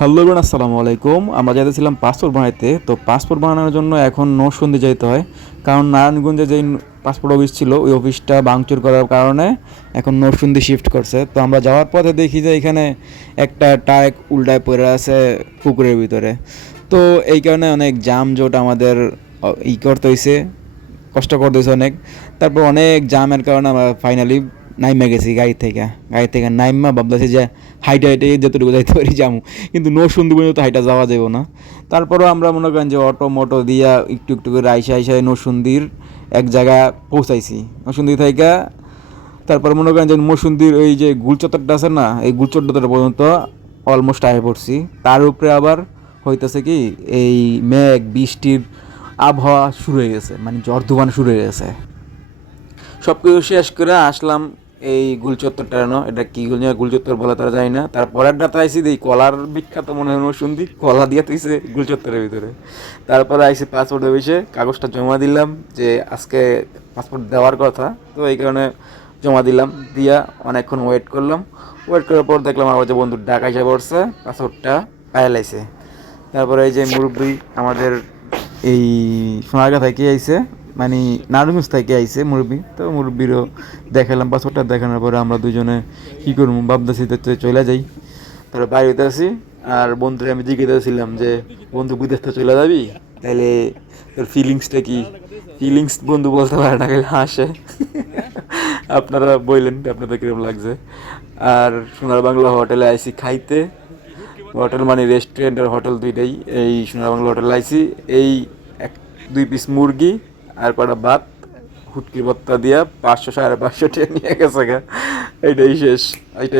Hello everyone, আসসালামু আলাইকুম। আমরা যাইতেছিলাম পাসপোর্ট বানাইতে। তো পাসপোর্ট বানানোর জন্য এখন নরসিংদী যেতে হয়, কারণ নারায়ণগঞ্জে যেই পাসপোর্ট অফিস ছিল ওই অফিসটা ভাঙচুর করার কারণে এখন নরসিংদী শিফট করছে। তো আমরা যাওয়ার পথে দেখি যে এখানে একটা ট্রাক উল্টায় পড়ে আছে পুকুরের ভিতরে। তো এই কারণে অনেক জামজট আমাদের করতে হয়েছে, কষ্ট করতে হয়েছে অনেক। তারপর অনেক জামের কারণে আমরা ফাইনালি নাইমা গেছি গাড়ি থেকে নাইমা ভাবতেছি যে হাইটে হাইটে যতটুকু যাইতে পারি যাবো, কিন্তু নরসিংদী পর্যন্ত হাইটা যাওয়া যাবো না। তারপরেও আমরা মনে করেন যে অটো মোটো দিয়া একটু একটু করে আইসা নরসিংদীর এক জায়গায় পৌঁছাইছি। নরসিংদী থেকে তারপর মনে করেন যে নরসিংদীর ওই যে গুলচত্বরটা আছে না, এই গুলচত্বরটা পর্যন্ত অলমোস্ট আগে পড়ছি। তার উপরে আবার হইতেছে কি, এই মেঘ বৃষ্টির আবহাওয়া শুরু হয়ে গেছে, মানে ঝড় তুফান শুরু হয়ে গেছে। সব কিছু শেষ করে আসলাম এই গুলচত্বরটা, এটা কি গুলচত্বর বলে তারা যায় না। তারপরের ডাটা আইসি এই কলার বিখ্যাত মনে হয় নরসিংদী, কলা দিয়ে তুইছে গুলচত্বরের ভিতরে। তারপরে আইসি পাসপোর্ট অফিসে কাগজটা জমা দিলাম যে আজকে পাসপোর্ট দেওয়ার কথা, তো এই কারণে জমা দিলাম। দিয়া অনেকক্ষণ ওয়েট করলাম। ওয়েট করার পর দেখলাম আমার যে বন্ধু ঢাকা এসে পড়ছে, পাসপোর্টটা পায়ে লাইছে। তারপরে এই যে মুরব্বী আমাদের এই সোনারগাঁ থেকে আইছে, মানে নারায়ণগঞ্জ থেকে আইছে মুরব্বী। তো মুরব্বীরও দেখালাম পাসপোর্টটা, দেখানোর পরে আমরা দুজনে কী করবো ভাবতেছি চলে যাই। তারপরে বাড়িতে আসি, আর বন্ধুরে আমি জিজ্ঞেসছিলাম যে বন্ধু বিদেশ তো চলে যাবি, তাহলে তোর ফিলিংসটা কি? ফিলিংস বন্ধু বলতে পারে না, খালি হাসে। আপনারা বললেন আপনাদের কিরকম লাগছে। আর সোনার বাংলা হোটেলে আইসি খাইতে, হোটেল মানে রেস্টুরেন্ট আর হোটেল দুইটাই। এই সোনার বাংলা হোটেল আইসি, এই এক 2 পিস মুরগি আর কটা ভাত হুটকি ভত্তা দিয়া 500 550 টাকা নিয়ে গেছে গা। এইটাই শেষ, এইটাই।